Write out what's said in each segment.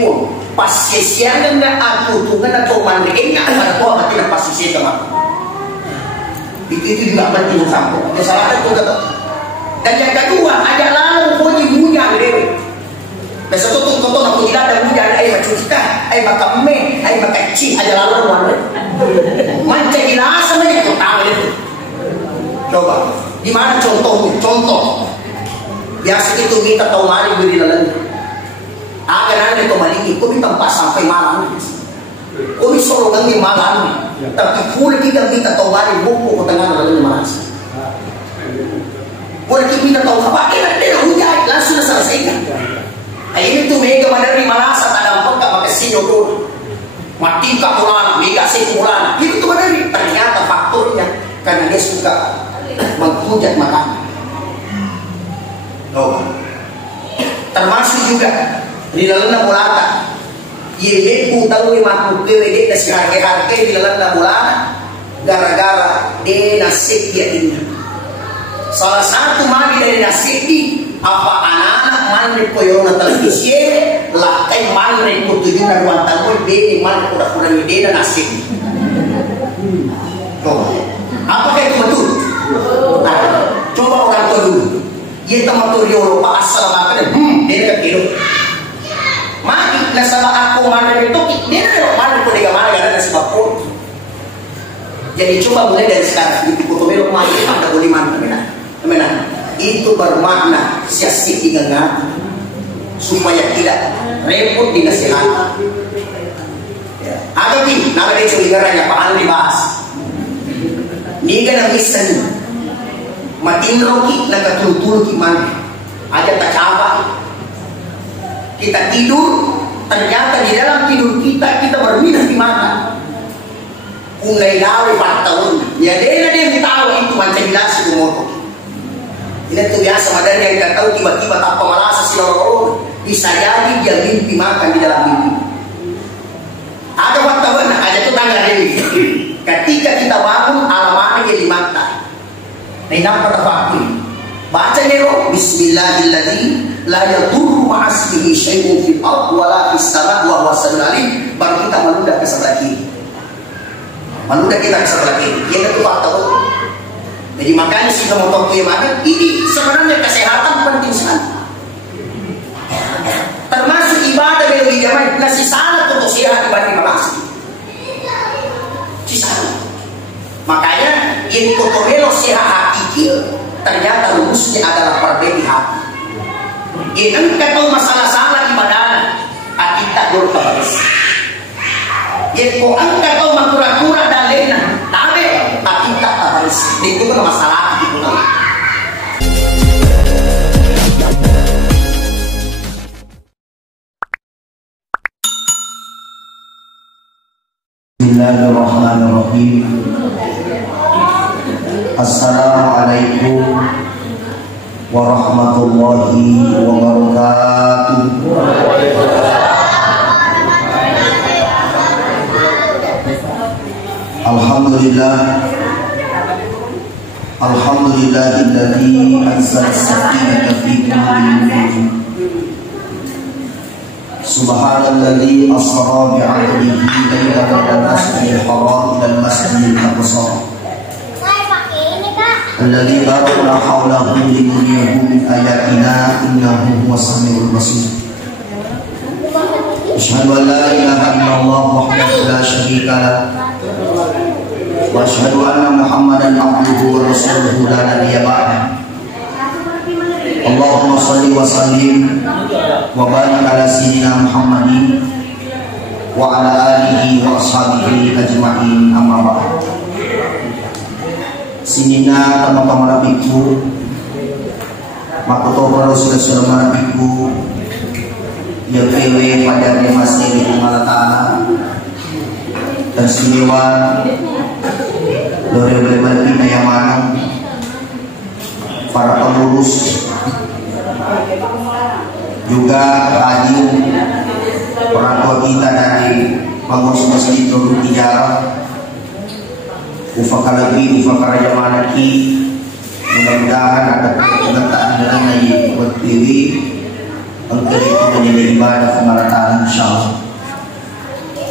pun pas sesiangan na aku tungan atau mandiri enggak pada tua mati na pas sesi sama itu juga penting sampo ada salah satu kata. Dan yang kedua ada lalu punya bujang dewe besok tuh aku tidak ada bujang macam kita makan makan ci ada lalu warna macam gila sama itu tahu itu coba gimana contohnya contoh biasa itu kita tahu mari beri lalu agar nanti kau maliki kau minta tempat sampai malam kau bisa orang di malam tapi boleh kita minta tahu mari buku ke tengah lalu malam boleh kita minta tahu apa dia hujan langsung selesaikan ini tuh mega dari malasa tak dapat tak pakai sinyo tuh mati kak mulana mega sih mulana itu tuh dari ternyata faktornya karena dia suka menghujat makanan. Termasuk juga di dalam mulata ye tahu maku kewe dia si harga di dalam mulana gara-gara dia nasib dia ini salah satu magi dari nasib apa anak-anak manre koyona televisi lakai manre ko tujuh na ruang tamu be manre ko kurang ide dan nasib apakah itu betul? Nah, coba orang tua dulu dia teman tuh yolo pak asal makan dia dekat hidup mati nasalah aku manre itu dia ada manre ko dia mana ada sebab pun jadi coba mulai dari sekarang itu foto belok mati ada boleh mana itu bermakna siasat digangat supaya tidak repot dinasihati ada tim nama dia curigaranya pahan dibahas ni kan bisa matin roki nagatul gimana ada tak capek kita tidur ternyata di dalam tidur kita berminat di mana unai lawe 4 tahun ya dia tahu itu macam jelas itu motor ini tuh biasa madar yang tidak tahu tiba-tiba tanpa malasa si orang bisa jadi dia mimpi makan di dalam mimpi ada wartawan ada tetangga ini ketika kita bangun alamatnya jadi mata ini nampak fakti baca nero bismillahirrahmanirrahim la yadurru ma'asmihi syai'un fil ard wa la fis sama' wa huwa samiul alim baru kita meludah ke sebelah kiri meludah kita ke sebelah kiri dia itu fakta. Jadi makanya si motor mana ini sebenarnya kesehatan penting sekali. Termasuk ibadah dari jamaah nasi salat untuk sehat dibanding malasi. Salat. Makanya yang kotorelo sehat hakiki ternyata rumusnya adalah perbaiki hati. Yang kita tahu masalah salah ibadah kita berbaris. Yang kau angkat tahu makura-kura dan lainnya tapi kita harus itu kan masalah itu kan. Bismillahirrahmanirrahim. Assalamualaikum warahmatullahi wabarakatuh. Alhamdulillah Alhamdulillahilladzi anzala as-sakinata fi qulubil mu'minin. Subhanalladzi asra bi 'abdihi laylan minal masjidil haram ilal masjidil aqsa. Alladzi barakna hawlahu linuriyahu min ayatina innahu huwas samiul basir. Asyhadu an la ilaha illallah wahdahu la syarika lah. Wa asyhadu anna Muhammadan abduhu wa rasuluhu la nabiyya ba'da. Allahumma shalli wa sallim wa barik ala sayyidina Muhammadin wa ala alihi wa ashabihi ajma'in amma ba'd. Sinina teman-teman nabiku makoto rasul nabiku ya pewe pada dia masih di Allah Ta'ala dan siniwa lore-lore kita yang mana para pengurus juga haji orang tua kita dari pengurus masjid Nurul Tijarah ufakalabi ufakaraja manaki mudah-mudahan ada penyertaan dengan Nabi buat diri untuk itu menjadi ibadah kemaratan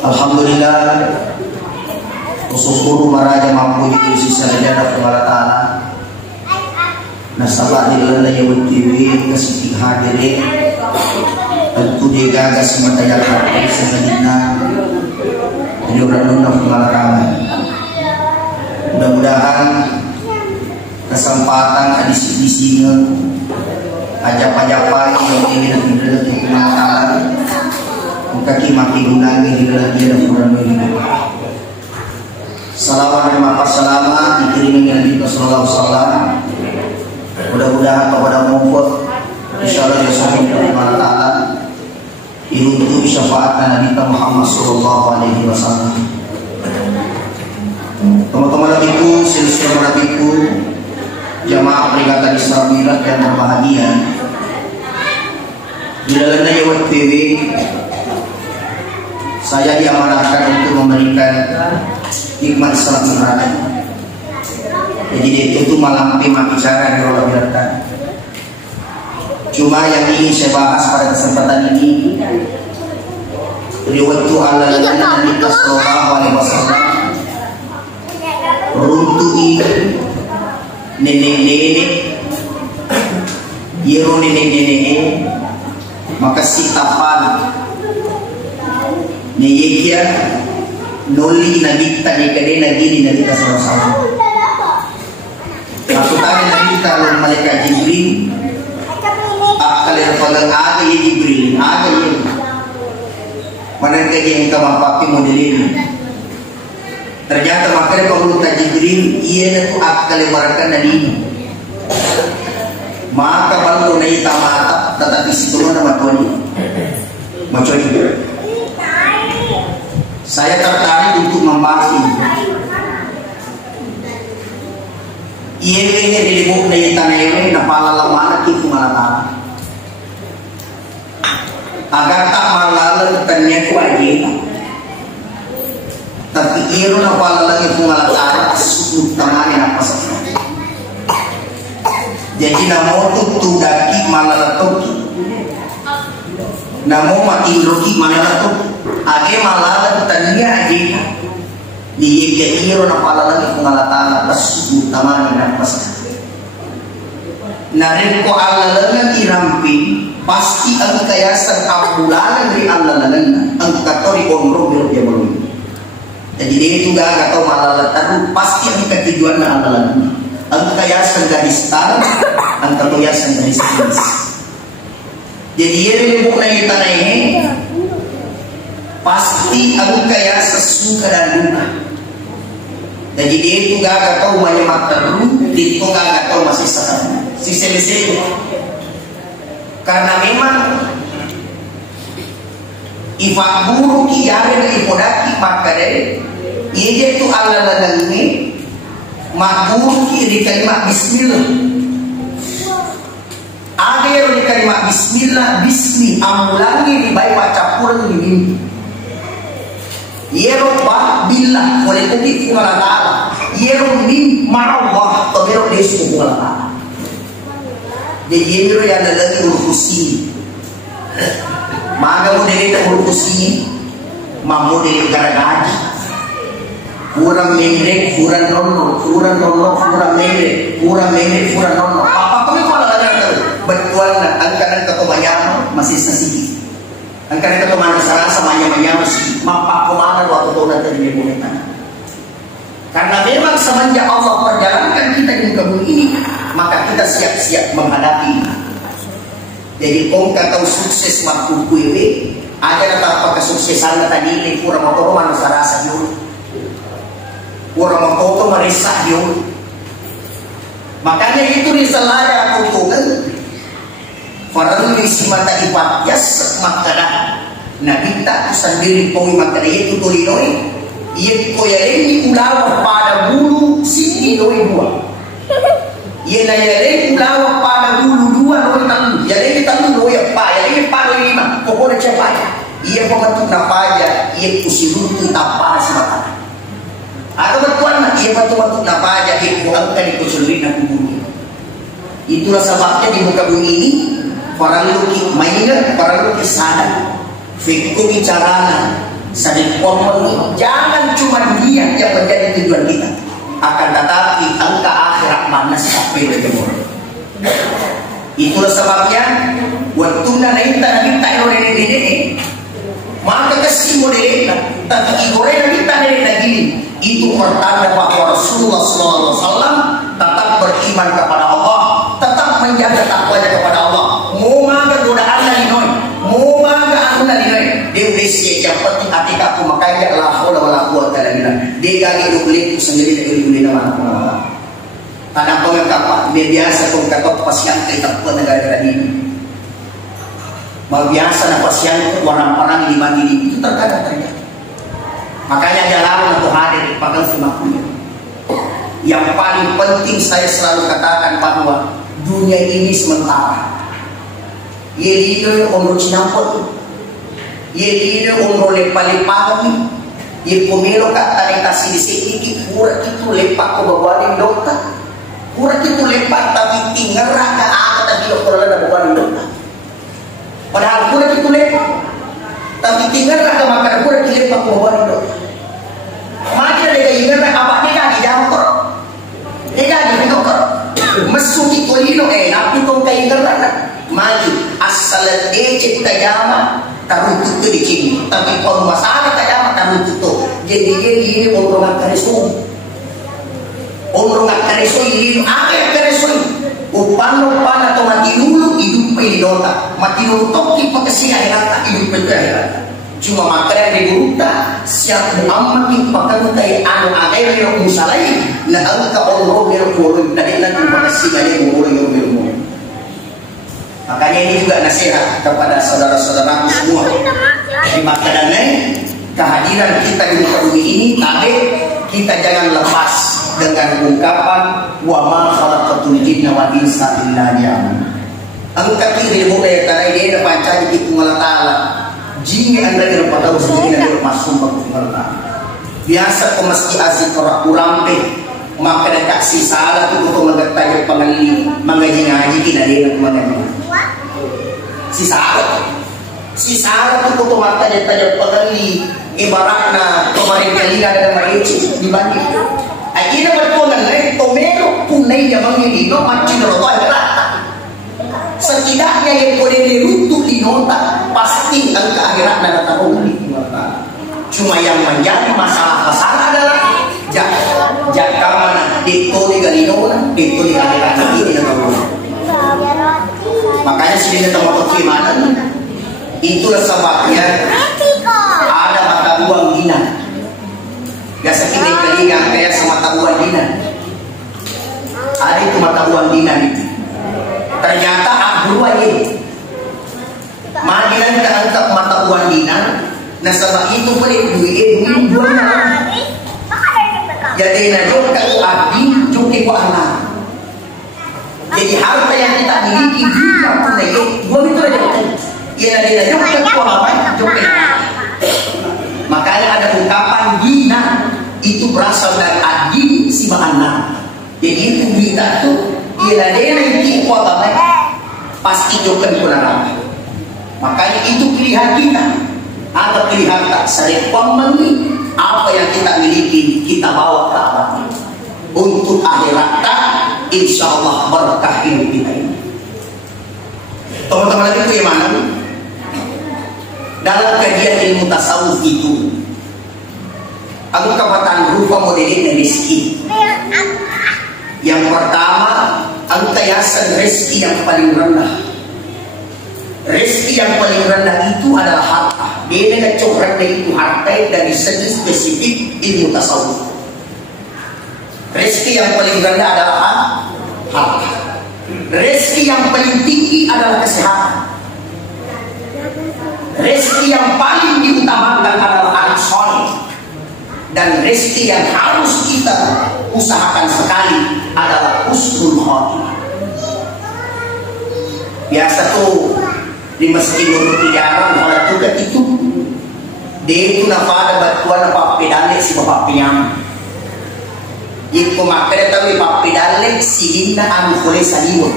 Alhamdulillah, usul maraja mampu di sisa dada Allah Taala. Nasabah nilai yang bertiwi kasih hadirin. Tentu dia gagas mataya kaki sebenarnya. Nyuran pengalaman. Mudah-mudahan kesempatan di sini ajak-ajakan yang ingin menjadi pengalaman. Kaki maki gunangi di dalam dia dan kurang hidup. Salawat dan salama dikirimin Nabi Sallallahu Alaihi Wasallam. Mudah-mudahan kepada mumput insyaallah ya subhanahu taala itu syafaat Nabi Muhammad Sallallahu Alaihi Wasallam. Teman-teman nabiku, silsilah nabiku, jamaah peringatan Isra Mi'raj yang berbahagia. Di dalam Yawat TV saya diamanahkan untuk memberikan hikmat Islam Mi'raj. Jadi itu malam tema bicara di Rola Biratan. Cuma yang ingin saya bahas pada kesempatan ini riwayat Allah Nabi Sallallahu Alaihi Wasallam runtuhi nenek-nenek yero nenek-nenek maka sitapan neyekia noli nabi kita nekade nagini nabi kita sama-sama. Maksudnya nabi kita lawan malaikat Jibril. Kalian paling ada ya Jibril, ada ya. Mana yang kamu pakai model ini? Ternyata makanya kalau kita Jibril, ia itu akal lebarkan dari ini. Maka baru naik tamata, tetapi situ nama Tuhan. Macam ini. Saya tertarik untuk membahas ini. Ia ini dilibuk naik tanah ini, napala lamana kita malah. Agar tak malah tanya ku aja. Tapi iru napala lagi ku malah suku tamanya apa saja. Jadi namo tu daki malah toki. Namo mati roki malah toki. Age malah tanya aja. Dia ke iru napala lagi ku malah suku tamanya apa saja. Narin ko Allah lagi rampi. Pasti ang kayasan kabulanan dari Allah lalan ang katori onro biar dia belum. Jadi dia itu gak kata malalatan pasti ang katujuan na Allah lalan ang kayasan garis taran ang katuyasan garis garis. Jadi dia lebih na kita na ini pasti ang kayasan suka dan duka. Jadi dia itu gak kata umanya mataru dito gak kata masih sakit si selesai. Karena memang ifak buruk kiare na ipodaki makare ia itu Allah ladangnya makbur ki di kalimat bismillah ada yang di kalimat bismillah bismi amulangi di baik baca pun di mimpi yeroba billah boleh kuki kumalala yerom mim ma'allah tabiro desu kumalala. Jadi ini yang ada lagi urkusi. Maka mau dari urkusi, mau dari garagaji. Kurang mendek, kurang nono, kurang mendek, kurang nono. Apa kami kalau ada betul na angkaran kekebanyakan masih sedikit. Angkaran kekebanyakan serasa banyak masih. Mapa kemana waktu itu nanti di bulan. Karena memang semenjak Allah perjalankan kita di muka bumi ini, maka kita siap-siap menghadapi. Jadi kong kata sukses makhluk kuiwe, ada apa kesuksesan tadi ini kurang motor mana sarasa yun, kurang motor meresah yun. Makanya itu risalaya aku tuhan, farang isi mata ibadyas makana, nabi tak sendiri koi makana itu tulinoi. Ia koyaleni ulawa pada bulu sini doi dua. Ia nayaleni ulawa pada bulu dua doi tangan. Yaleni tangan doi apa? Yaleni pada lima. Pokoknya cepat. Ia pembentuk napaja. Ia kusirutu apa si mata. Atau betuan nak ia bentuk napaja. Ia kuangkan di kusurin aku bumi. Itulah sebabnya di muka bumi ini para luki mainan, para luki sadar. Fikku bicara Jangan cuma dunia yang menjadi tujuan kita, akan tetapi angka akhirat mana sampai berjemur. Itulah sebabnya waktu nanti kita ini maka kasih modern tapi igorena kita lagi itu pertanda bahwa Rasulullah SAW tetap beriman kepada Allah, tetap menjaga takwanya kepada Allah. Mau maga godaan nalinoi, mau maga anu nalinoi, dia udah yang penting hati aku makanya la haula wala quwata illa billah. Dia gagi ulik sendiri dari ulik nama Allah. Tanah pengkapa dia biasa kong katok pasien kita pun negara ini. Mal biasa na pasien orang-orang di mandiri itu terkadang terjadi. Makanya jalan untuk hadir di pagang semakunya. Yang paling penting saya selalu katakan bahwa dunia ini sementara. Yelino umro cinampot, yelino umro lepali-pali, ye pomelo kata kasih disiki kurat itu lepak ko bawaling dokter, kurat itu lepak tapi tinggal raka apa tapi dokter ada bawaling dokter. Padahal kurat itu lepak, tapi tinggal raka makan kurat itu lepak ko bawaling dokter. Makin ada ingat apa ni kan di dalam korok, ni kan di dokter. Mesuki kolino napi kong kayo raka. Maju asal ece tajama tarututo di sini, tapi kalau masalah tajama tarututo. Jadi ini orang kareso ini apa kareso? Upano atau mati dulu hidup pedota, mati dulu toki pakasi akhirat hidup pedota. Cuma makanya dibuta siap Muhammad yang pakai tay anu air yang musalai, na angka orang yang kurun dari nanti pakasi ada orang yang Makanya ini juga nasihat kepada saudara-saudara semua. Di masa dan kehadiran kita di muka bumi ini, tapi kita jangan lepas dengan ungkapan wa ma khalaqatul jinna wal insa illa liya'budun. Angkat kiri boleh karena dia pancai itu ngalataala. Jini anda yang pada usia ini masuk ke ngalataala. Biasa kau meski azik kurampe. Maka dekat si salah tu untuk mengetahui pengali mengaji-ngaji kita dia mengaji. Si salah tu untuk mengetahui pengali ibaratna kemarin kali ada marici dibanding. Akhirnya berponan tomero punai yang mengini no macam rotoi rata. Setidaknya yang boleh diruntuh di nota pasti angka akhirat dan tahu kali. Cuma yang menjadi masalah adalah jaka mana dito ni galino dito ni akhirat ini na tahu. Makanya sini tempat keimanan itulah sebabnya ada mata uang dinar. Biasa kita kali yang kaya sama mata uang dinar. Ada itu mata uang dinar itu. Ternyata abdul ini. Madilan kita angkat mata uang dinar. Nah sebab itu boleh duit dua. Jadi najok kalau abdi cukup ku anak. Jadi harta yang kita miliki juga punya dua itu aja. Ya najok kalau apa cukup. Makanya ada ungkapan dina itu berasal dari adin si anak. Jadi itu kita tuh ya najok ku apa pasti cukup kurang. Makanya itu pilihan kita. Ada pilihan tak sering pemeni apa yang kita miliki kita bawa ke alam untuk akhirat insya Allah berkah hidup kita ini. Teman-teman lagi bagaimana? Dalam kajian ilmu tasawuf itu aku kapatan rupa modelin rezeki. Yang pertama aku tayasan rezeki yang paling rendah. Rezeki yang paling rendah itu adalah harta. Dia dengan cokrat itu harta dari segi spesifik ilmu tasawuf. Rezeki yang paling rendah adalah harta. Rezeki yang paling tinggi adalah kesehatan. Rezeki yang paling diutamakan adalah anak soleh. Dan rezeki yang harus kita usahakan sekali adalah husnul khotimah. Biasa tuh di masjid untuk jarang kalau tugas itu dia itu napa ada batuan apa pedale si bapak piam itu makanya tahu bapak pedale si inna anu boleh salimu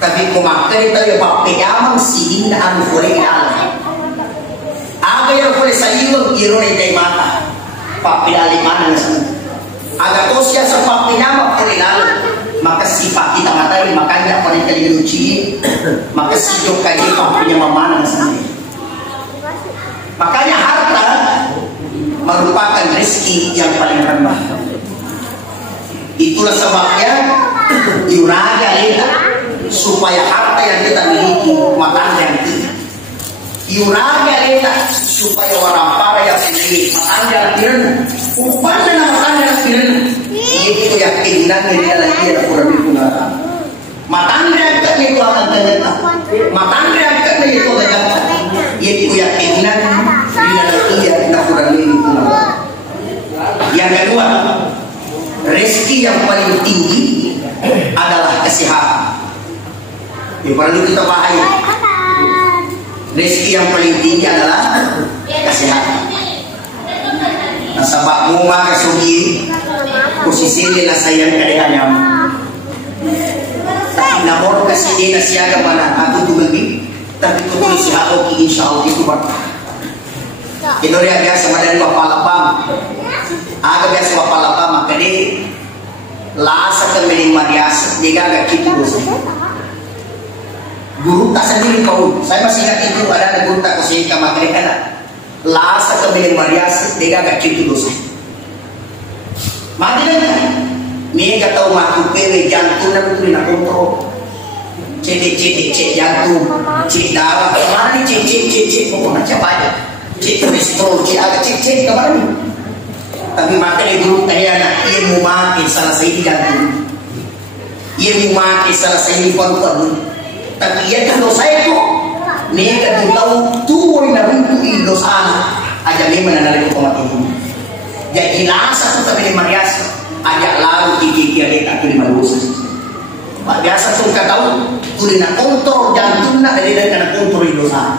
tapi makanya tahu bapak piam si inna anu boleh jalan apa yang boleh boleh sayur iro na day mata. Papidali mana na sa. Aga ko siya sa papinama ko rinalo. Makasipa kita matay makanya pa rin kalinuchi. Makasidyo kayo papinyamamana na sa. Makanya harta merupakan rezeki yang paling rendah. Itulah sebabnya yuraga leda supaya harta yang kita miliki matanda yang tinggi. Yuraga leda supaya orang para yang memiliki matanda yang tinggi. Upanda na matanda yang tinggi. Itu yang keinginan dia lagi ada kurang dipunara. Matanda yang tinggi itu akan ternyata. Matanda yang tinggi itu ternyata. Itu yang keinginan dia lagi ada kurang dipunara. Yang kedua, rezeki yang paling tinggi adalah kesehatan. Yang perlu kita pahami. Rezeki yang paling tinggi adalah kesehatan. Nasabak mo makasugi posisi nila sayang kadehanya. Tapi namor kasi di na siya gamana ato tumagi. Tapi tutuloy si ako insyaallah itu ba. Inorya biasa madali mapalapang. Aga biasa mapalapang makadi lasa kamiling marias diga agak gitu bos. Guru tak sendiri kau. Saya masih ingat itu ada guru tak kasi kamakri kana. Lasa kamiling marias diga agak gitu bos. Mati kan? Mega tahu mati pewe jantung dan itu nak kontrol. Cek jantung, cek darah. Mana ni cek pokoknya macam aja. Cek kolesterol, cek agak cek kemana ni? Tapi makanya guru tanya nak ia mau mati salah satu jantung, ia mau mati salah satu paru-paru. Tapi ia kan dosa itu, mereka tahu tuh yang itu dosa aja memang ada kematian. Jadi lasa tu tapi marias ajak lalu kiki dia tak terima dosa. Biasa suka tahu tu nak kontrol jantung nak dari kena kontrol dosa.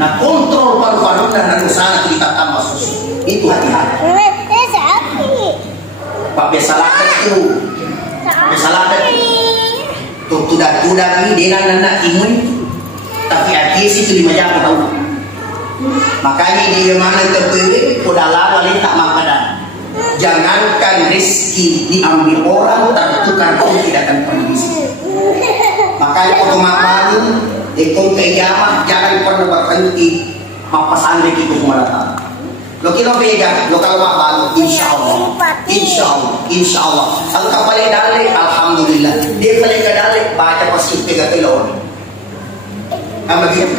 Nak kontrol paru-paru dan dosa kita tambah susu. Itu hati-hati. Pak besalakat itu, besalakat tuh tudak ni dia nak imun, tapi hati situ 5 jam tahu. Makanya dia mana terpilih, udah lama ni tak makan. Jangankan rezeki diambil orang, tertukar pun tidak akan kondisi. Makanya waktu makan, ikut kejamah, jangan pernah berhenti mapasan rezeki itu semua datang. Lo kira beda, lo kalau makan, insyaallah. Kalau kapalnya dalek, alhamdulillah. Dia paling kadalek, baca pasti 3 kilo. Apa gitu?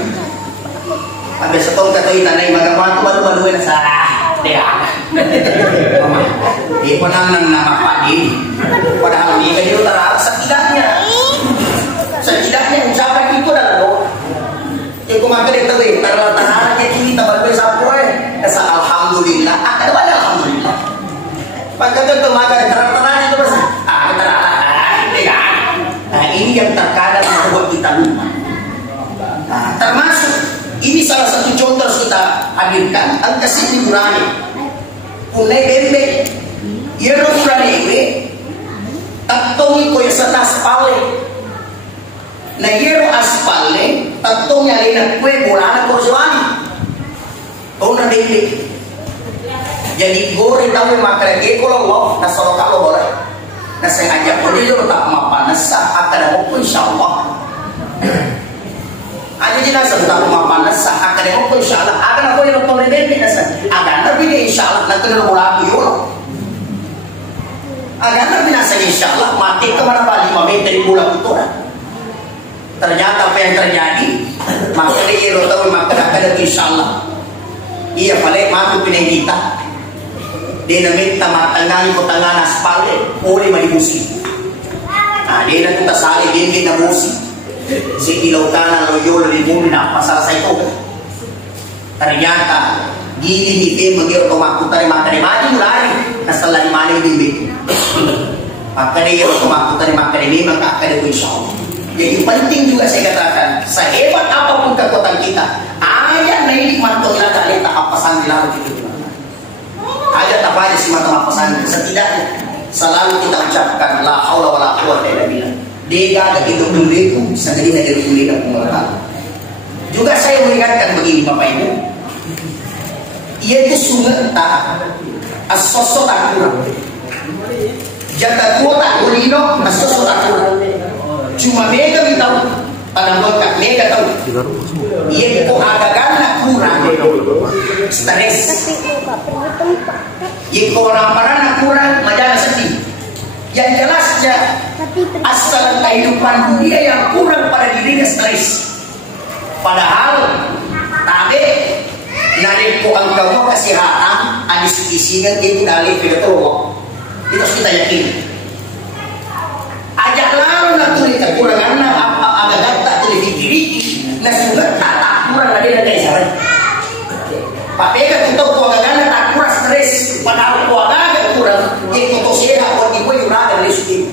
Habis setong kata itanay magawa baru na sa dia. Di pernah nang nakapadi. Padahal dia kayo tara setidaknya ucapan itu adalah doa. Yung kumakalit na rin, taran niya kita berbeza po sa alhamdulillah. Ada wala alhamdulillah. Pagkatapos tumagal taran itu basta. Ini yang terkadang membuat kita lupa. Termasuk ini salah satu contoh kita hadirkan ang kasih dikurani. Punay bembe. Yero kurani ini taktong ko sa aspale. Na yero aspale taktong yali na kue bola na korsuani. O na bembe. Jadi gore tahu makrage ko lo na solo ka lo boleh. Na sengaja ko dilo tak mapanas sa akada mo insyaallah. Aja jenazah tak mapanas sa akada mo insyaallah. Akan ako yung pamilya nasa. Agan na bini insyaallah na tulo mula yun. Agan na binasa insyaallah mati ka mana bali mamentari bulan itu. Ternyata apa yang terjadi maka dia tahu maka akada insyaallah. Iya balik mati pinay kita. Dia minta matangan ko tangan aspalde uli malibusi. Nah dia na kita sali din na musi. Si Ilautana Loyola di bumi na pasal sa ito. Ternyata gini ni Fem magiro tumakutari makanimani mulari nasa lalimani din bito. Makaniro tumakutari makanimi magkakada ko insyaallah. Jadi penting juga saya katakan sehebat apapun kekuatan kita ayat na hindi manto ilata alita kapasan nila kita. Ayat apa aja sih mata pesan setidaknya selalu kita ucapkan la haula wala quwwata illa billah. Dia ada hidup dulu segini dari kuliah pengelolaan. Juga saya mengingatkan begini Bapak Ibu. Ia itu sungai tak asosok tak kurang. Jata tua tak kulino asosok tak kurang. Cuma mega minta pada mereka mega tahu. Ia itu agak kurang stres. Ia orang kurang majalah sedih. Yang jelasnya asal kehidupan dunia yang kurang pada dirinya stres. Padahal tabe nari ko ang kamu kesehatan anis isinya itu dari betul. Itu kita yakin. Ajak lalu na tulis kekurangan na agak tak tulis diri na sudah tak kurang lagi na kayak sahaja. Papega kita ko agak tak kurang stres. Padahal ko agak kurang itu to sehat buat ibu yurada dari sini.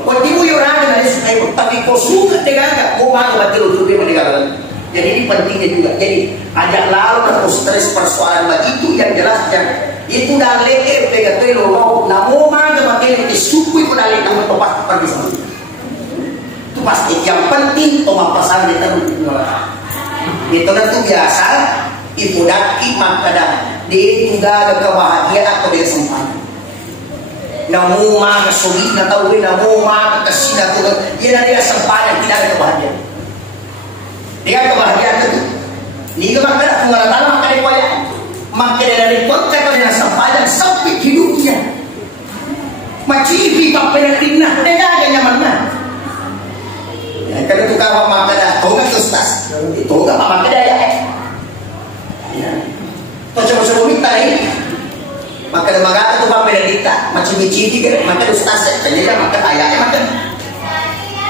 Buat ibu yurada dari sini. Tapi ko suka tegaga ko bago betul tuh meninggal. Jadi ini pentingnya juga. Jadi ajak lalu atau stres persoalan begitu yang jelasnya itu dah leke pegatelo mau namo maga materi disukui pun alih kamu topat pergi sama itu pasti yang penting toma pasal itu nanti biasa itu daki makada dia tidak kebahagiaan atau dia sempat namo maga sulit na tahu namo maga kasih tu dia dari sempat tidak ada kebahagiaan. Dia kebahagiaan itu. Ni kebahagiaan pengalaman makanya kuaya. Makanya dari kota kalau dia sempadan sampai hidupnya. Macipi pakai tinah, dia ada nyamannya. Ya kalau tu kau makanya, kau nggak sustas. Itu nggak makanya ya. Ya. Kau coba minta ini. Makanya magata tu pakai dita, macipi kan, makanya sustas. Jadi dia makan ayahnya makan.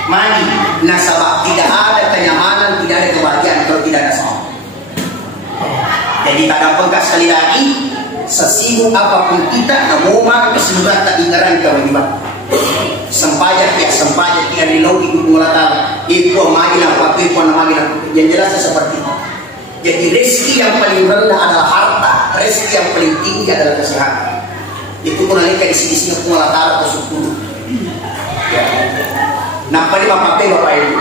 Mari nasabah tidak ada kenyamanan, tidak ada kebahagiaan kalau tidak ada sama. Jadi tak dapat sekali lagi sesibuk apapun kita, namun keseluruhan tak dengaran kewajiban. Sempajak ya sempajak yang dilogi kumulatan itu magilah pakai pun magilah. Yang jelasnya seperti itu. Jadi rezeki yang paling rendah adalah harta, rezeki yang paling tinggi adalah kesehatan. Itu pun nanti di sini kumulatan atau suku. Ya. Nampak ni bapak itu.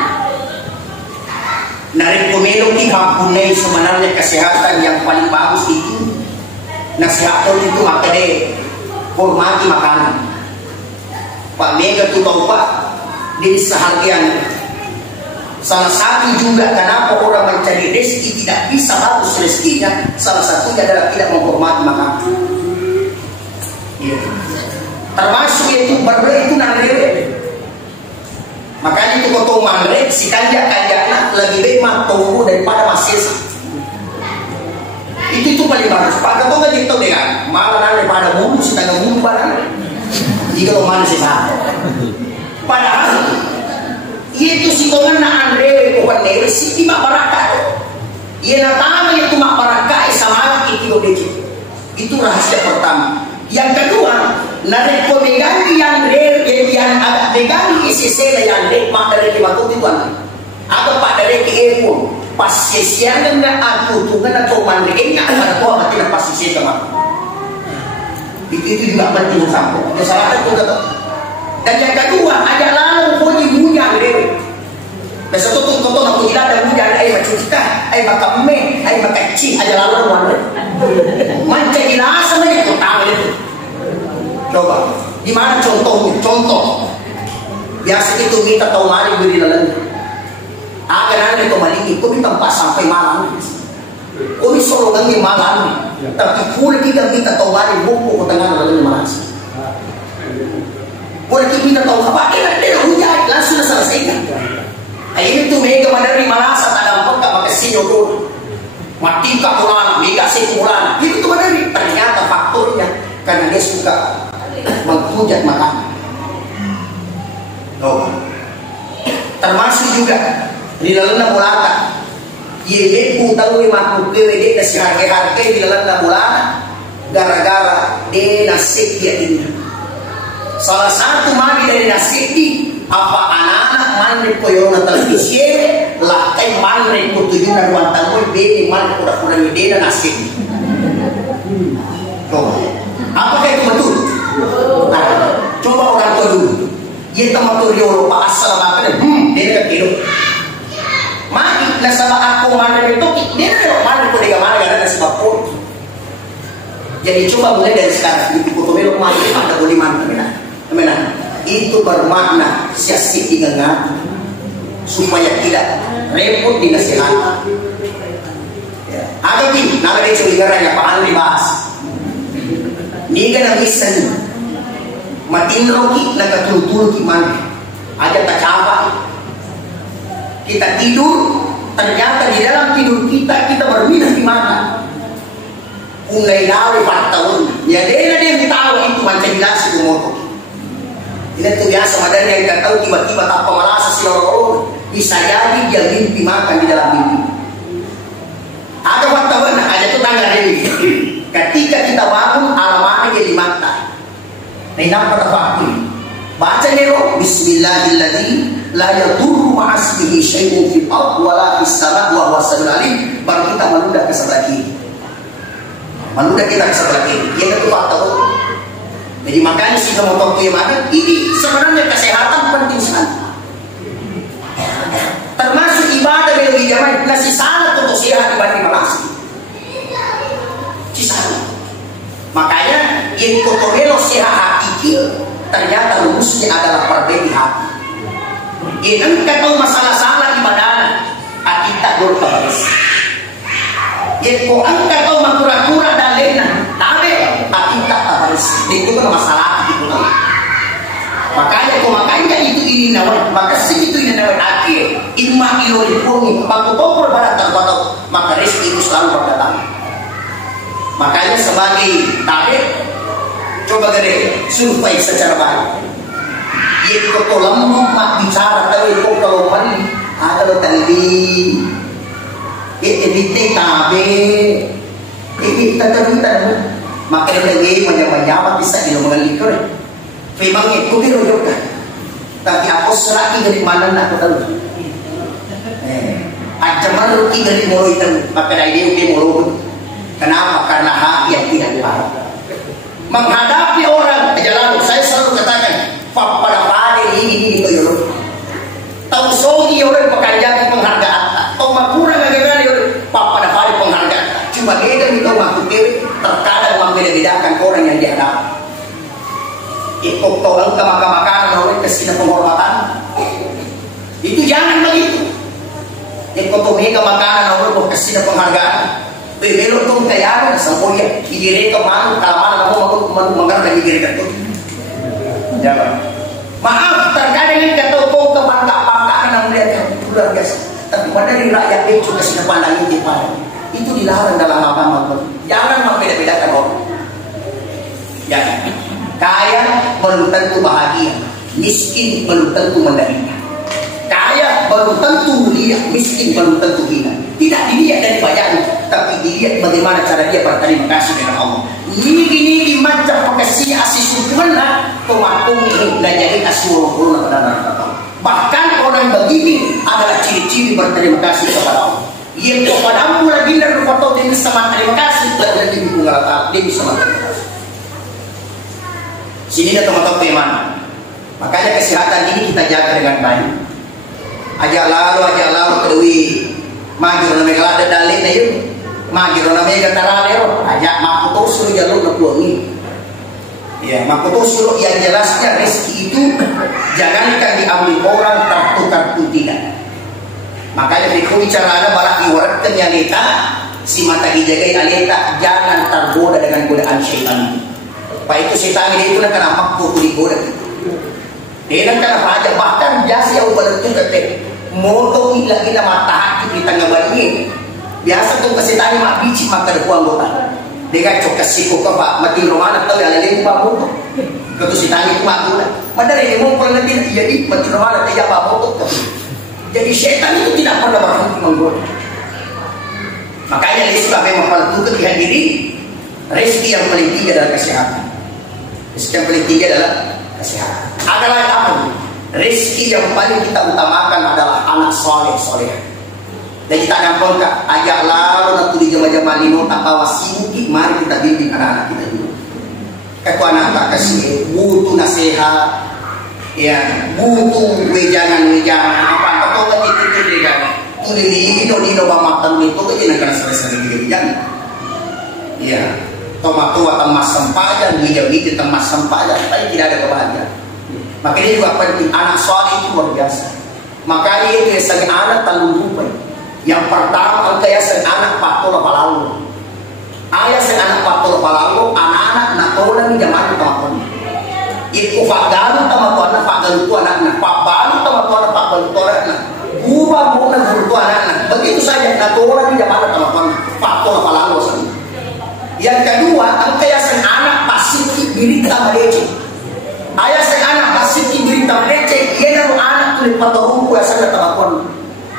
Narik pemilu ni hampunai sebenarnya kesehatan yang paling bagus itu. Nasihat itu maka deh hormati makanan. Pak Mega tu tahu Pak, dia sehargian. Salah satu juga kenapa orang mencari rezeki tidak bisa bagus rezekinya, salah satunya adalah tidak menghormati makanan. Ya. Termasuk itu berdua itu nanti. Makanya itu kau mangrek si kanjak-kanjaknya lebih baik tunggu daripada masih itu paling bagus. Pak kau nggak gitu deh kan malah daripada mulu si tangga mulu barang jika lo mana sih sah padahal itu si kau nggak andre bukan dewi si timak baraka ia natama itu mak baraka sama itu itu rahasia pertama. Yang kedua, narik pemegang yang agak pegang isi sela yang mak dari waktu itu kan. Agak pak dari keepun pas sesian dengan aku tuh kan atau mandeknya ada kau mati pas sesi sama. Itu juga penting sampai. Salah satu kata. Dan yang kedua, ada lalu kau dibunyang deh. Besok tuh kau nak tidak ada bunyang macam kita, makan mie, makan cing, ada lalu mana. Macam jelas sama itu tahu itu. Coba, di mana contohnya? Contoh, biasa itu minta tahu mari beri lalu. Agar nanti kau maliki, kau minta 4 sampai malam. Kau disuruh ganti malam, tapi boleh kita minta tahu mari buku kau tengah lalu malas. Boleh kita minta tahu apa? Dia hujan langsung selesaikan. Ini tuh mega dari malas tak dampak tak pakai sinyo tuh. Mati kak pulang, mega sih pulang. Itu tuh dari ternyata faktornya karena dia suka menghujat makanan. Oh. Termasuk juga di dalam mulata. Ye tahu makhluk kewe dia si harga di dalam mulata gara-gara dia nasib dia ini. Salah satu magi dari nasib apa anak-anak manre koyona televisi lakai manre kutuju na ruang tamu bini manre kuda-kuda ide dan nasib. Apakah itu betul? Nah, coba orang tua dulu. Ia teman tu riolo pak asal makan dia dekat hidup. Mari nasaba aku mana itu dia mana pun dia mana ada nasib pun. Jadi coba mulai dari sekarang itu kotomelo mati pada buliman teman. Itu bermakna siasat ingat supaya tidak repot dinasihat. Ada tim, nama dia curiga yang pahan dibahas. Niga na misan matinro ki nagatutul ki man. Ada tak capek. Kita tidur, ternyata di dalam tidur kita berminat di mana? Unai lawe 4 tahun. Ya dia tahu itu macam jelas itu motor. Ini tuh biasa madar yang nggak tahu tiba-tiba tak pemalasa si orang bisa jadi dia mimpi makan di dalam mimpi. Ada wartawan, ada tetangga ini. Ketika kita bangun alamatnya jadi mata. Nah nampak apa? Baca nero Bismillahirrahmanirrahim. La yadurru ma'asmihi syai'un fil ardh wa la fis sama' wa huwa samiul alim. Baru kita meludah ke sebelah kiri. Meludah kita ke sebelah kiri. Dia itu tahu. Jadi makanya si motor itu mana? Ini sebenarnya kesehatan penting sekali. Termasuk ibadah bagi jamaah nasi salat untuk sehat dibanding malas. Cisana. Makanya yang kotorelo sehat hakiki ternyata rumusnya adalah perbaiki hati. Yang engkau tahu masalah salah ibadah, hati tak berbaris. Yang kau engkau tahu makura-kura dan lainnya, tapi hati tak berbaris. Itu kan masalah hati pula. Makanya itu ini nawar, maka segitu ini nawar akhir. Imma ilori pungi, waktu pokok barat terbatas, maka rezeki itu selalu berdatang. Makanya sebagai tabir, coba gede survei secara baik. Itu kalau lemah bicara tahu itu kalau mandi, ada lo tadi, itu tabir, itu terus maka lagi menjawab bisa mengalir. Memang itu biro juga. Tapi aku seraki dari mana nak tahu. Ancaman rugi dari mulu itu, maka dari dia mulu. Kenapa? Karena hati yang tidak baik. Menghadapi orang jalan, saya selalu katakan, pada pada ini itu yolo. Tahu sogi orang pekerjaan penghargaan, atau kurang agak-agak yolo. Pada pada penghargaan. Cuma beda itu waktu terkadang membeda-bedakan orang yang dihadapi. Ikut tolong ke makanan orang kasih penghormatan. Itu jangan begitu. Ikut tolong ke makanan orang kasih penghargaan. Belok tuh kayak sampai ya diri ke mana kalau mana mau mengerti diri itu. Jangan. Maaf terkadang kita tahu ke makanan yang melihat luar biasa. Tapi pada di rakyat itu kasih pandang ini pada. Itu dilarang dalam agama. Jangan membeda-bedakan orang. Jangan. Kaya belum tentu bahagia, miskin belum tentu menderita. Kaya belum tentu mulia, miskin belum tentu hina. Tidak dilihat dari bayangan, tapi dilihat bagaimana cara dia berterima kasih dengan Allah. Ini macam pekasi asih sempurna, pematung dan jadi asyurul pada neraka. Bahkan orang begini adalah ciri-ciri berterima kasih kepada Allah. Yang kepadamu lagi dan foto dia sama terima kasih, dan dia bisa berterima kasih. Sini dah teman-teman bagaimana. Makanya kesehatan ini kita jaga dengan baik. Ajak lalu kedui maju nama ada dalil na yun. Maju nama kata raleo. Ajak makuto suruh jalur na puangi. Ya, makuto suruh yang jelasnya rezeki itu jangankan diambil orang tertukar pun tidak. Makanya berikut bicara ada balak iwaratkan yang kita si mata dijagai aleta jangan tergoda dengan godaan syaitan. Pak itu setan itu nak kena makku digoda. Dia nak kena raja bahkan biasa yang pada tu kata moto lagi nama tahan kita ngabari. Biasa tu kesetan mak biji maka ada kuang gota. Dia kan cok kasih kok pak mati romana tahu ada lagi pak moto. Kalau setan itu mak gula. Padahal ini mau pernah jadi mati romana tidak pak moto. Jadi setan itu tidak pernah berhenti menggoda. Makanya Islam memang menentukan pilihan diri. Rezeki yang paling tinggi adalah kesehatan. Rezeki yang paling tinggi adalah kesehatan. Adalah apa? Rezeki yang paling kita utamakan adalah anak soleh. Dan kita gampang kak, ajak lalu nanti di jama-jama lino tak bawa simuki, mari kita bimbing anak-anak kita dulu. Ketua anak tak kasih butuh nasihat, ya butuh wejangan apa atau itu kan? Tulis di dino bamak tamu itu aja nak selesai dengan wejangan. Ya. Tua-tua temas sempadan, bija-bija temas sempadan, tapi tidak ada kebahagiaan. Makanya juga penting anak soleh itu luar biasa. Makanya itu yang sang anak talumbupan. Yang pertama kaya sang anak patol palalu. Ayah sang anak patol palalu, anak-anak natola ni zaman temakon. Itu fagalu temakon na fagalu tu anak-anak, papalu temakon na papalu tu anak-anak. Buba muna guru anak-anak. Begitu saja natola ni zaman temakon patol palalu saja. Yang kedua, ang kaya sang anak pasiki birita malece. Ayah sang anak pasiki birita malece, yan ang anak tuloy patorungko ya sa natabakon.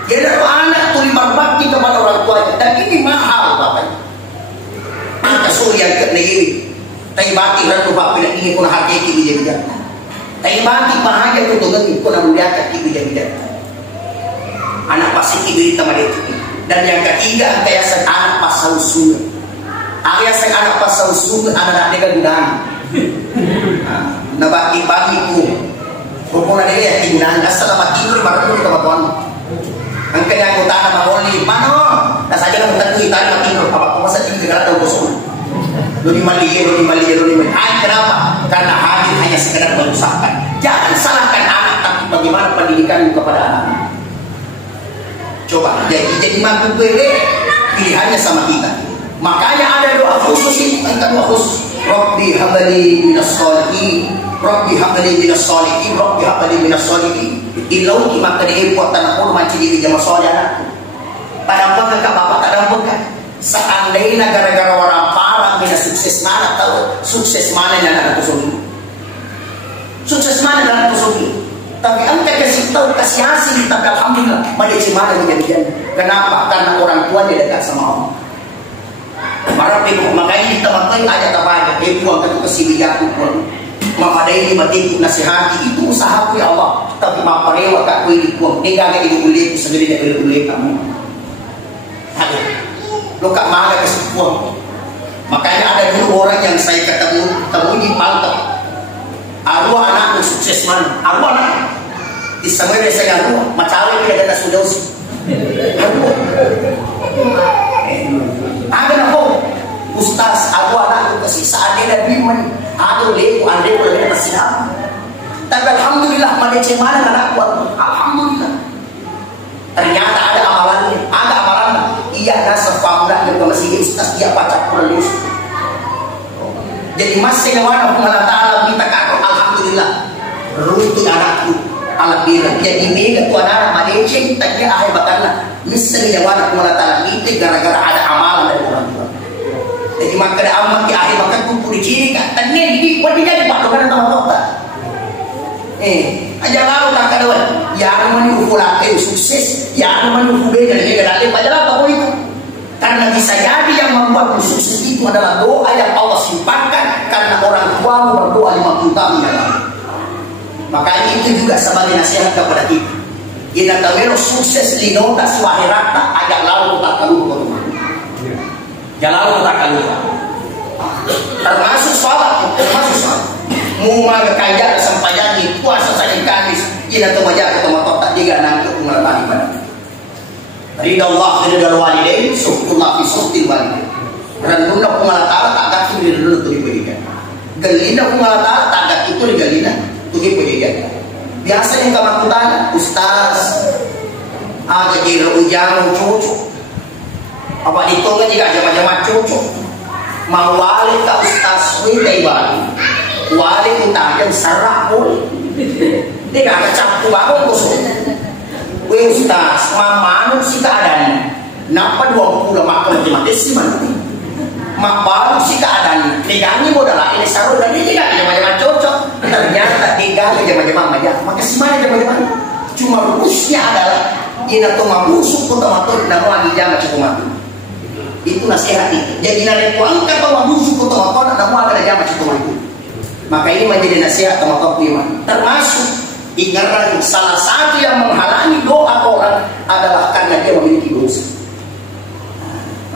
Yan ang anak tuloy magbakti kepada orang tuanya. Dan ini mahal, Bapak. Ang kasuryan ka na iwi. Tayo bati rin ko pa pinag-ingin ko na hati kibidya-bidya. Tayo bati pahagya ko tungan ko na muliakat kibidya-bidya. Anak pasiki birita malece. Dan yang ketiga, ang kaya sang anak pasausunan. Ayah sang anak pasal susun anak dia gunaan. Nabagi-bagi ko. Rupuna dia tingnan asal mati ko baru ko teman-teman. Ang kaya ko tahan mawali, mano? Nasaja lang tanto itan mati ko. Apa ko masa tinggal daw boson. Luni mali. Ay kenapa? Karena hadir hanya sekedar berusaha. Jangan salahkan anak, tapi bagaimana pendidikan kepada anak. Coba jadi mampu pilihannya sama kita. Makanya ada doa khusus ini, doa khusus. Rabbi habli minas sholihin, Rabbi habli minas sholihin, Rabbi habli minas sholihin. Ilau ki maka diimport tanah pun macam di jamaah soleh anakku. Padahal kan bapak tak dampun kan. Seandainya gara-gara orang parah mina sukses mana tahu sukses mana yang anak kusugi. Sukses mana yang anak kusugi. Tapi anda kasih tahu kasih hasil, tapi alhamdulillah mana mana menjadikan. Kenapa? Karena orang tua dia dekat sama Allah. Marah peko makanya kita makai ayat apa aja buang ke kesibijaku pun mapadai di mati nasihati itu usahaku ya Allah tapi maparewa kak kuih buang enggak ibu boleh sendiri tidak boleh kamu ada lo kak mana kasih buang makanya ada dulu orang yang saya ketemu di pantai arwah anak sukses mana arwah anak di sampai saya arwah macawe tidak ada sudah ada nako ustaz aku anak kasih saatnya dan biman ada leku ande boleh kasih apa tapi alhamdulillah macam mana anak kuat alhamdulillah ternyata ada amalannya iya dasar pamudah yang masih ustaz dia baca Quran jadi masih mana Allah Taala minta kau alhamdulillah rutu anakku alhamdulillah jadi mega tu anak malaysia tak dia akhir bakarlah misalnya wana Allah Taala itu gara-gara ada amalan dari orang tua. Jadi maka ada amal di akhir maka kumpul di sini kan. Tanya di kuat tidak dipakai dengan teman-teman. Aja lalu tak kawan. Yang menuju laki sukses, yang menuju beda beda lagi. Padahal apa itu? Karena bisa jadi yang membuat sukses itu adalah doa yang Allah simpankan karena orang tua berdoa 50 tahun yang lalu. Makanya itu juga sebagai nasihat kepada kita. Ina tawero sukses linota suahirata agak lalu tak kaluh ya lalu tak kaluh termasuk sholat muma kekaya sampaian puasa saja kamis ina tu maja ke tempat tak juga nanti mengalami pada ridha Allah ridha walidain syukurlah fi syukri walidain renuna pengalata tak kaki ridha tu diberikan galina pengalata tak kaki itu galina tu diberikan biasa yang kamu tanya ustaz agak jero ujang cucu apa ditolong juga jama-jama cucu mau wali ka ustaz wite wali kita yang sarap pun dia gak kecap bangun kusuk we ustaz mamanu si keadaan napa 20 makan mati sih mana mak baru si keadaan negani modal ini saru dan ini tidak jama-jama cocok ternyata tinggal jama-jama aja maka si mana jama-jama cuma rumusnya adalah ina to mabusuk ko tamato na mo agi jama cukup mati itu nasihat itu jadi nare ko angka to mabusuk ko tamato na mo agi jama cukup mati maka ini menjadi nasihat tamato iman termasuk ingat salah satu yang menghalangi doa orang adalah karena dia memiliki dosa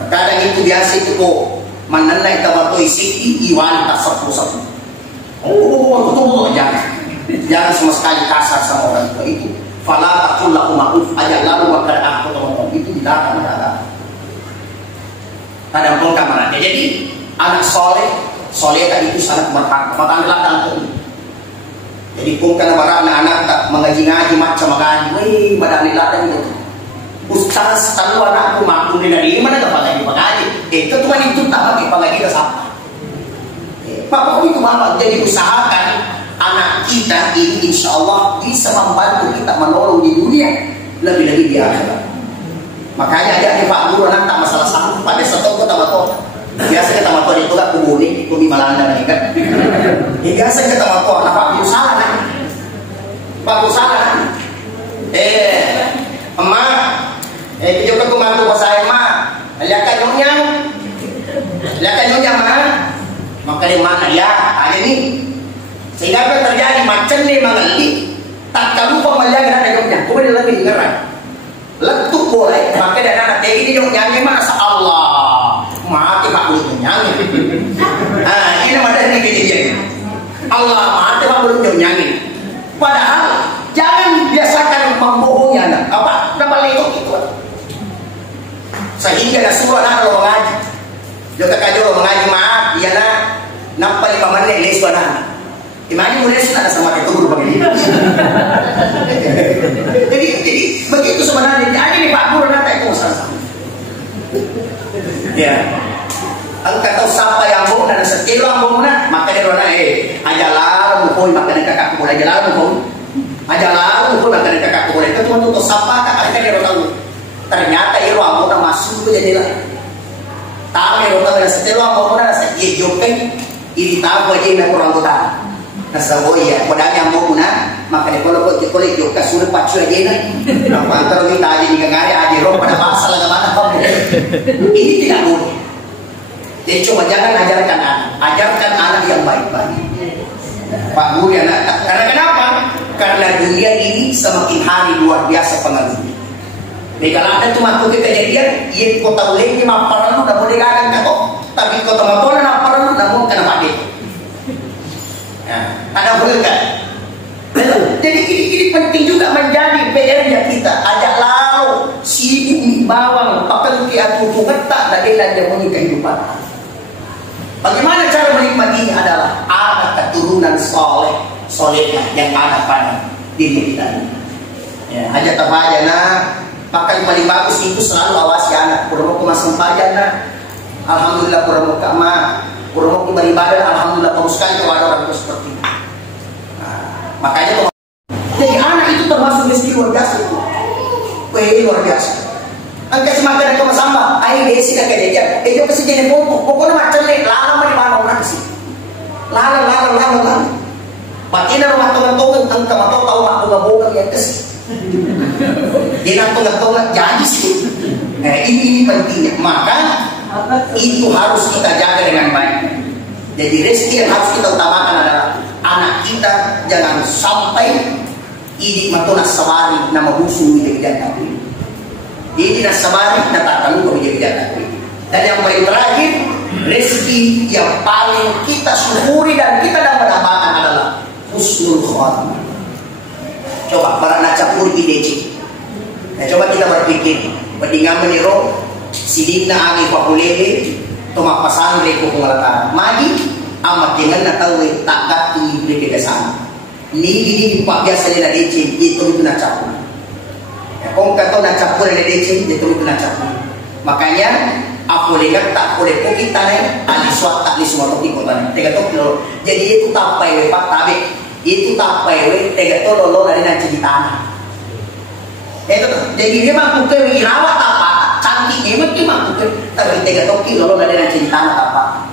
kadang itu biasa itu kok mananay tamato isi iwan tak sapu-sapu betul jangan sama sekali kasar sama orang tua itu fala taqul lahu ma'ruf ajak lalu bakar aku teman itu dilarang ada pun kamarnya jadi anak soleh, solehah itu sangat berhak. Makanya ladang itu. Jadi kung kana bara anak-anak tak mengaji-ngaji macam mengaji, wih badani ladang itu. Ustaz kalau anak aku mampu dari mana dapat lagi mengaji? Itu cuma itu tak lagi pengaji ke siapa? Bapak itu mama jadi usahakan anak kita ini insya Allah bisa membantu kita menolong di dunia lebih-lebih di akhirat. Makanya ada Pak Guru anak tak masalah sanggup pada satu kota batok. Biasa kita batok itu kan kubuni, kubi malanda kan. Biasa kita batok, nah Pak Guru salah kan? Pak Guru salah kan? Emak, kita juga kumantu pas saya emak, lihat kanyunya mah. Maka di mana ya ada ini sehingga apa terjadi macam ni mengali tak kamu pemeliharaan ada jomnya kau dia lebih ngeran letup boleh maka dan anak ini jom nyanyi masa Allah mati pak belum nyanyi ini ada ni kejadian Allah mati pak belum nyanyi padahal jangan biasakan membohongi anak apa nama lekuk itu sehingga suruh anak kalau mengaji juga kajo mengaji maaf iya nak nampak 5 menit les badan imani mulai sudah sama itu guru begini jadi begitu sebenarnya jadi nih Pak Guru nanti itu masalah ya angkat tahu siapa yang bohong dan sekilu yang bohong maka dia rona ajalah mukul maka dia kakak mukul ajalah mukul maka dia kakak mukul itu cuma tutup siapa kakak dia rona ternyata itu ambo masuk ke jadilah tahu rona dan sekilu ambo nasa iya jopeng ini tahu aja yang kurang kota. Nasa boya, padahal yang mau guna, maka kalau juga sudah pacu aja nih. Apa kalau kita aja di kengari aja roh pada pasal mana kamu? Ini tidak boleh. Jadi coba jangan ajarkan anak yang baik-baik. Pak Guru anak, karena kenapa? Karena dunia ini semakin hari luar biasa pengaruhnya. Kalau ada cuma tuh kejadian, ia kota lagi maparan udah boleh gagal kau. Tapi kota maparan maparan namun kenapa dia? Ada boleh kan? Jadi ini penting juga menjadi PR-nya kita. Ajak lau si bumi bawang pakai kiat tubuh ketak dan dia punya kehidupan. Bagaimana cara menikmatinya adalah ada keturunan soleh yang ada pada diri kita. Ya, aja tabajana pakai paling bagus itu selalu awasi anak. Kurang masang pajana. Alhamdulillah kurang beribadah. Alhamdulillah terus sekali kalau ada orang itu seperti itu. Makanya jadi anak itu termasuk meski luar biasa itu. Luar biasa. Angkat semakin itu sama. Ayo desi nak kerja. Itu pasti jadi pokoknya macam ni. Lama di mana orang sih? Lama. Patina rumah tongan angkat atau tahu aku nggak bohong yang kes. Dia tongan jadi sih. Ini pentingnya. Maka itu harus kita jaga dengan baik. Jadi rezeki yang harus kita utamakan adalah anak kita jangan sampai ini matuna sawari nama busu menjadi janda. Ini nasabari datang kalau menjadi janda. Dan yang paling terakhir rezeki yang paling kita syukuri dan kita dapat dapatkan adalah husnul khotimah. Coba para nacapur ide. Nah, coba kita berpikir pendingan meniru sidikna agi pakulele toma pasangre ko kungalata magi amat dengan na tahu tak gati beli ke sana ni pak biasa dia dece itu na capu ya kong kato na capu na dece itu na capu makanya aku lihat tak boleh ko kita ne ali swat tak li suatu di kota tega to kilo jadi itu tapai we pak tabe itu tapai we tega to lolo dari na cerita itu jadi dia mampu ke rawat apa cantik memang dia mampu ke tapi tega toki lalu ada dengan cinta apa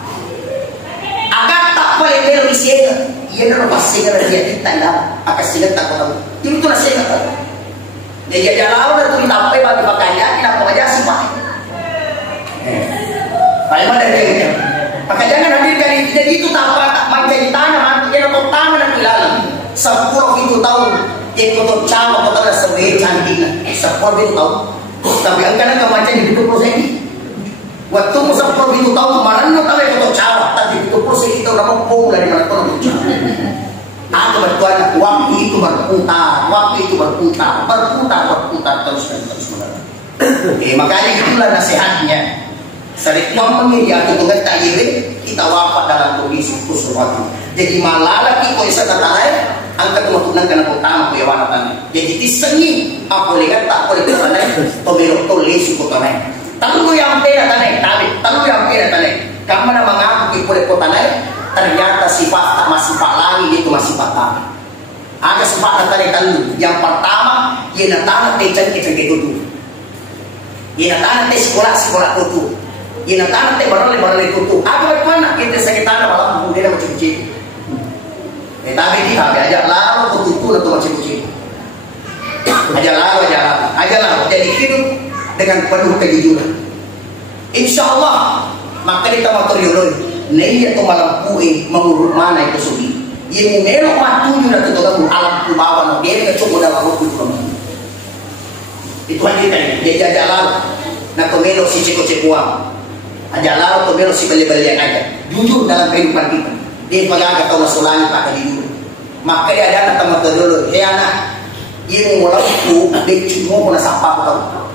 agar tak boleh berisinya ia nak pasti kerana dia kita dah akan silat tak tahu itu lah saya kata dia jalan dan tu tapai bagi pakaian kita pakai sih pak bagaimana dia maka jangan hadirkan jadi itu tak mencari tanah dia nak tanah dan hilang 10 itu tahun dia kotor cawa kotor dah sebagai cantik 10 itu tahun tapi ang kanang kamacan di 70% waktu mo 10 itu tahun kemarin mo tahu kotor cawa tapi 70% itu udah mau dari mana kotor cawa aku bertuan waktu itu berputar terus menerus makanya itulah nasihatnya Sarikmang pamilya at tutugan tayo kita wapat dalam kondisi kusuwati. Jadi malalaki ko isa tatanay ang katumatunan ka na po tama ko yawan natin. Jadi tisangi ako ligat tak ko ligat tanay tumiro to lesu ko tanay. Talo yang pera tanay tabi talo yang pera tanay. Kamu na mga kipuli ko tanay ternyata sifat tak masifat lagi itu masifat kami. Ada sifat na tanay talo. Yang pertama yenatana tecan tutu. Yenatana te sekolah tutu. Yenatana te barale tutu. Apa mana kita sakit tanah malam kemudian macam cuci. Tapi dia aja lalu tutu atau macam cuci. Aja lalu. Jadi hidup dengan penuh kejujuran. Insya Allah maka kita matorioloi. Nei atau malam kue mengurut mana itu sugi. Yang melok matu juga tu kamu alam kubawa dia kecuali dalam waktu kamu. Itu aja kan. Dia aja lalu. Nak melok si ceko-cekoan. Aja lalu tu melok si beli-belian aja. Jujur dalam kehidupan kita. Dia pagaka tahu masulanya pakai jujur. Maka dia ada kata mata dulu. Hei anak, ia mulai tu becuma pun sapa kau.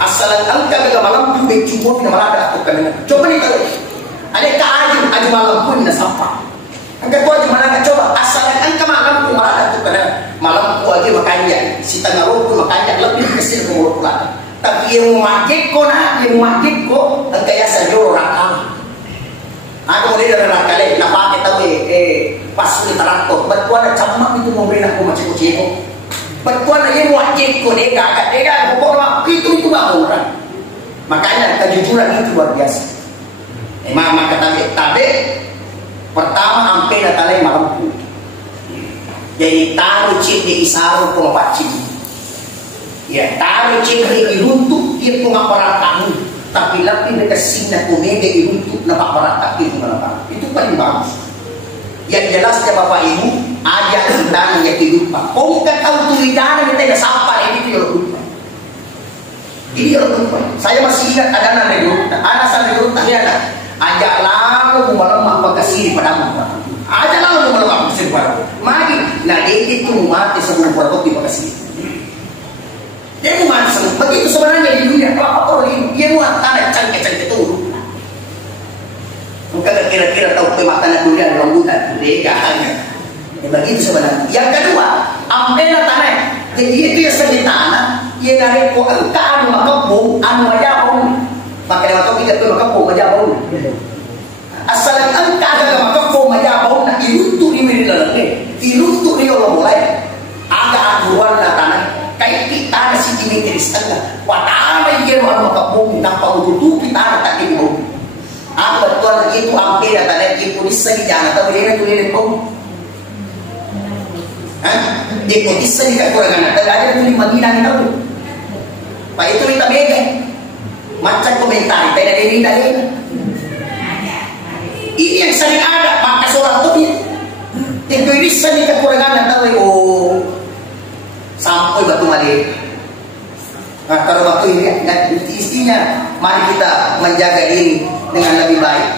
Asalan angka bega malam tu becuma pun malah ada aku kena. Coba ni tahu. Ada aju malam pun sapa. Angka tu aju mana coba. Asalan angka malam pun malah ada aku kena. Malam tu aja makanya si tengah tu makanya lebih kesil ke pulang. Tapi yang majik ko na, yang majik ko ang kaya sa joro rakam. Ako ulit na nakakali, napakita ko pas literakto. Ba't ko na camak itu mo rin ako maciko-chiko? Ba't ko na yung wajib ko, teka, bukok naman, itu ba orang? Makanya, kejujuran itu luar biasa. Maka tabi, pertama, ampe na talay malampu. Jadi, taruh cip di isaro ko mapacip. Ya, taruh cip di iruntuk, dia ko maparatamu. Tapi lebih mereka sina komedi untuk nampak beratak itu nampak. Itu paling bagus. Yang jelasnya Bapak Ibu, ajak kita yang kehidupan. Oh, kan autoritas kita dah sampai ini kehidupan. Ini kehidupan. Saya masih ingat ada anak negara, anak saya negara ni ada. Ajak lalu malam apa kasih padamu. Ajak lalu malam apa kasih padamu. Mari, nah dia itu mati sebelum berbuat terima kasih. Dia mati begitu sebenarnya di dunia. Apa orang dia muat tanah cangkeh itu. Bukan kira-kira tahu pemakanan dunia di rambutan. Dia hanya. Begitu sebenarnya. Yang kedua, ambil tanah. Jadi itu yang sedih tanah. Ia dari ko anu makapung, anu majapung. Maka dia makapung kita makapung majapung. Asal angka ada makapung majapung. Nak iruntuk di miri lalaki. Iruntuk di orang mulai. Agak akuan tanah. Kayak kita ada si Jimmy Kristen watama dia orang makapung nampak tutupi tanah tak dimau. Apa tuan itu ampe data dan itu bisa dijana tahu dia tu dia pun. Dia pun bisa dikatakan ada tu di Madinah ni tahu. Pak itu minta bega. Macam komentar tidak ada minta dia. Ini yang sering ada maka seorang tu dia. Itu bisa dikatakan tahu oh. Sampai batu malik. Nah, kalau waktu ini dan istinya mari kita menjaga diri dengan lebih baik.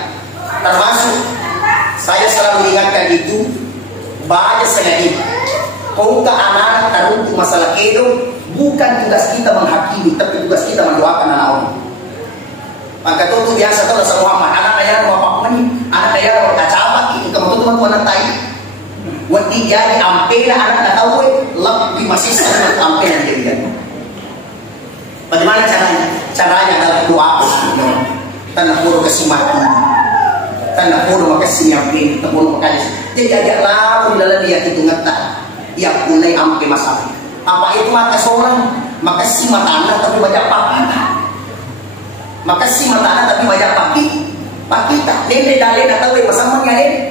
Termasuk saya selalu ingatkan itu banyak sekali. Kau ke anak teruntuk masalah hidup bukan tugas kita menghakimi, tapi tugas kita mendoakan anak orang. Maka itu biasa tahu rasa Muhammad anak ayah bapak ini, anak ayah bapak capak itu kamu teman anak tai. Wadi jadi ampela anak nak tahu lebih masih sangat ampela dia. Bagaimana caranya? Caranya adalah doa. Tanah puru kasih mati, tanah puru makasih nyampe, tanah puru makasih. Jadi agak lalu di dalam dia itu ngata, yang punai ampe masalah. Apa itu mata seorang? Makasih mata anak tapi banyak paki. Makasih mata anak tapi banyak paki. Paki tak. Nene dalih nak tahu bersama dia.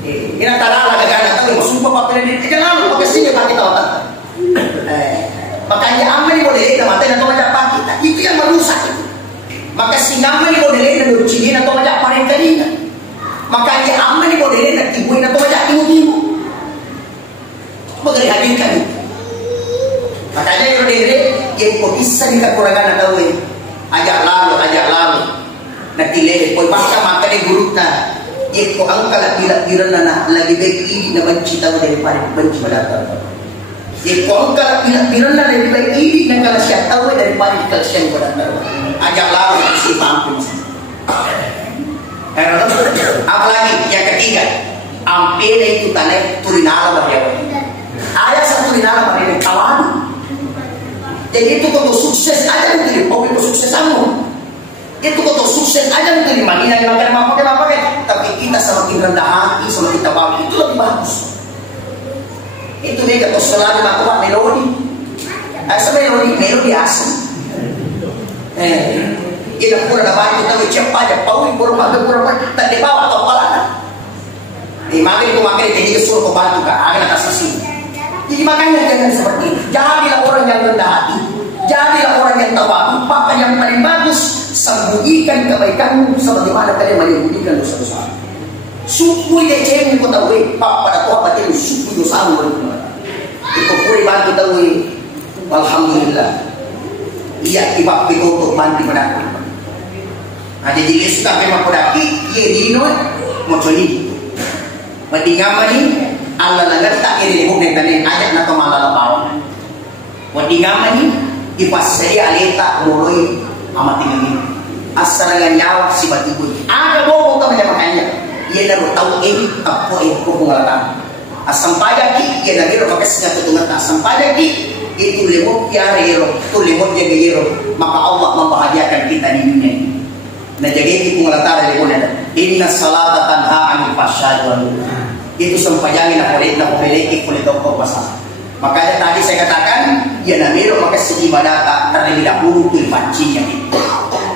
Ini antara agak-agak tahu sumpah pakai ini jangan lalu pakai sini pakai tahu tak. Makanya amal ni boleh kita mati atau macam apa kita itu yang merusak itu. Maka singamal ni boleh dan ucinin atau macam paling kali. Makanya amal ni boleh dan tibuin atau macam tibu-tibu. Bagaimana hadirkan itu. Makanya yang boleh yang kau bisa dikekurangan atau ini ajak lalu. Nanti lele kau bahkan maka dia guru tak. Iko ang kalatiran na lagi baik na benci tahu daripada benci belakang. Iko ang kalatiran na lagi baik na kalasya tahu daripada kalasian belakang. ajak lawan si pampu. Apalagi yang ketiga, ampere itu tanah turinala bahaya. Ada satu turinala bahaya kawan. Jadi itu kau sukses aja nanti, mau itu sukses kamu. Itu kau sukses aja nanti, mana yang makan apa. Tapi kita semakin rendah hati, semakin kita bawah itu lebih bagus. Itu dia kata selalu melakukan melodi. Melodi asam. Kita kurang dapat kita cepat aja, paui kurang tak dibawa atau apa lah. Makin jadi kesuruh ke bantu kan, akan atas sisi. Jadi makanya jangan seperti itu. Jadilah orang yang rendah hati, jadilah orang yang tawadhu. Maka yang paling bagus, sembunyikan kebaikanmu sebagaimana kalian menyembunyikan dosa-dosa. Syukur dia cewek kau tahu, Pak pada Tuhan baca itu syukur dosamu. Itu puri bantu tahu, alhamdulillah. Iya ibak untuk bantu mendapat. Nah jadi suka memang podaki, ia dino moconi. Madingamani Allah nagar tak iri hubung dengan ayat nato malala bawang. Madingamani ipasari aleta muloi amat tinggi. Asal dengan nyawa si batibu. Ada bobo kau menyamakannya. Ia naruh tahu apa pengalatan. Asam pagi ia nabi roh pakai senjata tungat. Asam pagi itu lemot ya rero, itu lemot jaga rero. Maka Allah membahagiakan kita di dunia ini. Nah jadi itu pengalatan lemot ada. Inna salata tanha anil fahsya'i wal munkar. Itu sempajangin nak memiliki kulit doktor pasal. Makanya tadi saya katakan, ya namiro maka segi badata terlebih dahulu pancinya itu.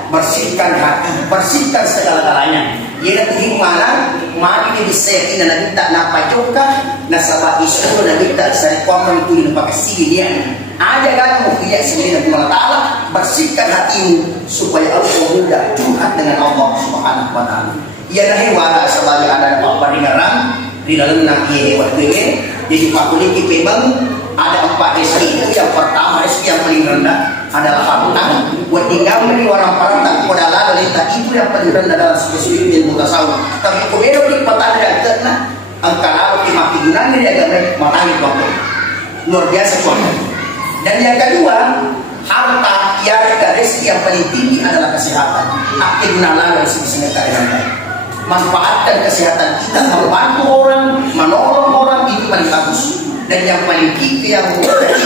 Bersihkan hati, bersihkan segala-galanya. Ia nak pergi mana? Mari dia bisa ina nabi tak napa joka, nasabah isu nabi tak sari kuam itu pakai sigi dia. Ada kan mukjizat sendiri Nabi Allah Taala, bersihkan hatimu supaya Allah mudah curhat dengan Allah Subhanahu Wa Taala. Ia dah wala sebagai ada apa ringaran di dalam nakih waktu ini. Jadi Pak Kuliki memang ada 4 rezeki. Itu yang pertama, rezeki yang paling rendah adalah harta. Buat tinggal di orang perantau pada lalita itu yang paling rendah dalam spesifik ilmu tasawuf. Tapi kemudian di petanda dan terna angka lalu dimaki gunanya dia agak matangin waktu luar biasa kuatnya. Dan yang kedua, harta yang rezeki yang paling tinggi adalah kesehatan. Aktifna lalu rezeki yang baik. Manfaatkan kesehatan kita, membantu orang, menolong orang, itu paling bagus. Dan yang paling tinggi yang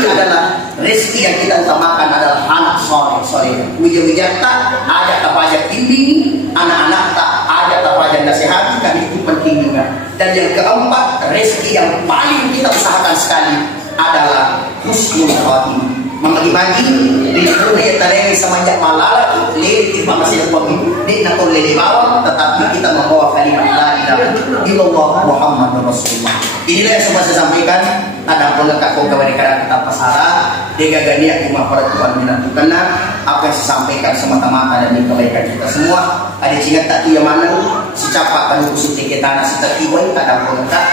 adalah rezeki yang kita utamakan adalah anak soleh. Wujud-wujud tak ada tapajak bimbing, anak-anak tak ada tapajak nasihat, kan itu penting juga. Dan yang keempat, rezeki yang paling kita usahakan sekali adalah husnul khatimah. Membagi-bagi di dunia tarengi semenjak malala lele terima kasih Allah di nakol lele bawang, tetapi kita membawa kalimat la ilaha illallah Muhammadur Rasulullah. Inilah yang semua saya sampaikan. Ada pun lekat kau kepada kita pasara dega gania cuma para Tuhan menentukanlah apa yang saya sampaikan semata-mata demi kebaikan kita semua. Ada cingat tak yang mana secapat kan kusuk tiga tanah setiap ada pun lekat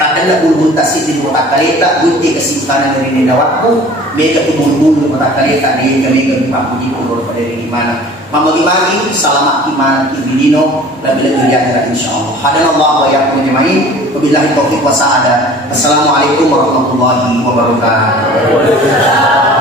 tak ada bulbul tasih di kota kaleta gunti kesimpangan dari nendawatku mega bulbul kota kaleta dia mega dipaku di ulur pada di mana magi selamat iman ibidino lebih-lebih ya insyaallah. Hadanallahu wa iyyakum ajmain. Wabillahi taufiq wa sa'ada. Assalamualaikum warahmatullahi wabarakatuh.